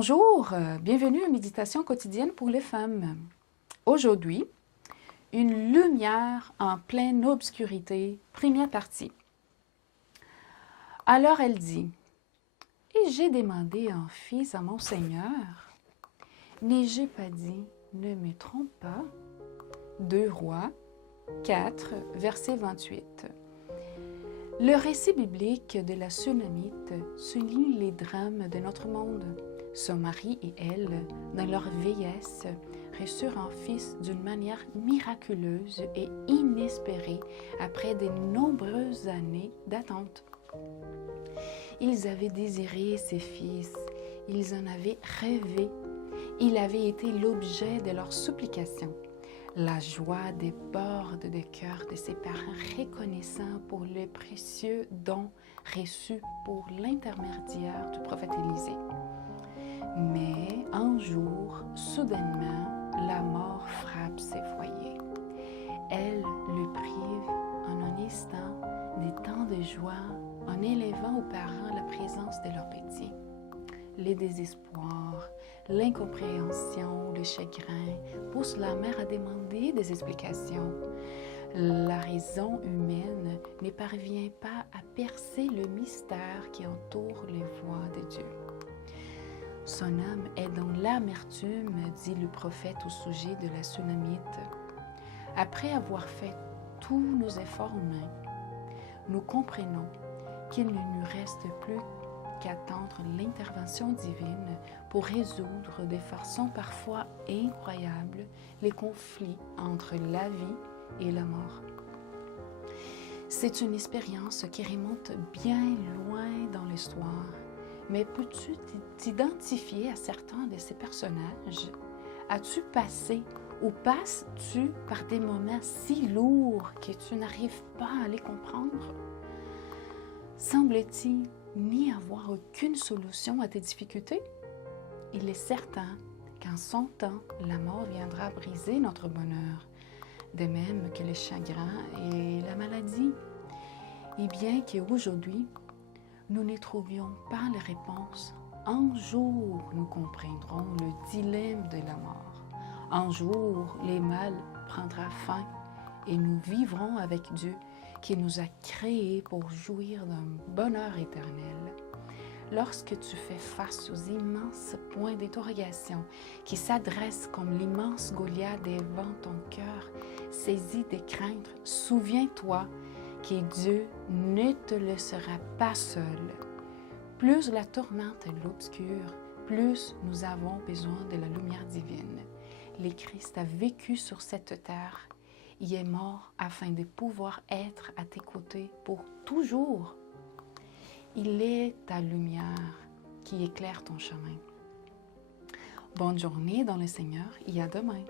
Bonjour, bienvenue à Méditation quotidienne pour les femmes. Aujourd'hui, une lumière en pleine obscurité, première partie. Alors elle dit, « Et j'ai demandé un fils à mon Seigneur. N'ai-je pas dit, ne me trompe pas? » 2 Rois 4, verset 28. Le récit biblique de la Sunamite souligne les drames de notre monde. Son mari et elle, dans leur vieillesse, reçurent un fils d'une manière miraculeuse et inespérée après de nombreuses années d'attente. Ils avaient désiré ces fils, ils en avaient rêvé, il avait été l'objet de leurs supplications. La joie déborde de cœur de ses parents reconnaissants pour le précieux don reçu pour l'intermédiaire du prophète Élisée. Mais un jour, soudainement, la mort frappe ses foyers. Elle le prive en un instant des temps de joie en élevant aux parents la présence de leur petit. Les désespoirs, l'incompréhension, le chagrin poussent la mère à demander des explications. La raison humaine ne parvient pas à percer le mystère qui entoure les voies de Dieu. Son âme est dans l'amertume, dit le prophète au sujet de la Sunamite. Après avoir fait tous nos efforts humains, nous comprenons qu'il ne nous reste plus qu'attendre l'intervention divine pour résoudre de façon parfois incroyable les conflits entre la vie et la mort. C'est une expérience qui remonte bien loin dans l'histoire, mais peux-tu t'identifier à certains de ces personnages? As-tu passé ou passes-tu par des moments si lourds que tu n'arrives pas à les comprendre? Semble-t-il n'y avoir aucune solution à tes difficultés? Il est certain qu'en son temps, la mort viendra briser notre bonheur, de même que le chagrin et la maladie. Et bien qu'aujourd'hui, nous ne trouvions pas les réponses, un jour nous comprendrons le dilemme de la mort. Un jour, le mal prendra fin et nous vivrons avec Dieu qui nous a créés pour jouir d'un bonheur éternel. Lorsque tu fais face aux immenses points d'interrogation qui s'adressent comme l'immense Goliath devant ton cœur, saisi de crainte, souviens-toi que Dieu ne te laissera pas seul. Plus la tourmente est l'obscure, plus nous avons besoin de la lumière divine. Le Christ a vécu sur cette terre. Il est mort afin de pouvoir être à tes côtés pour toujours. Il est ta lumière qui éclaire ton chemin. Bonne journée dans le Seigneur et à demain.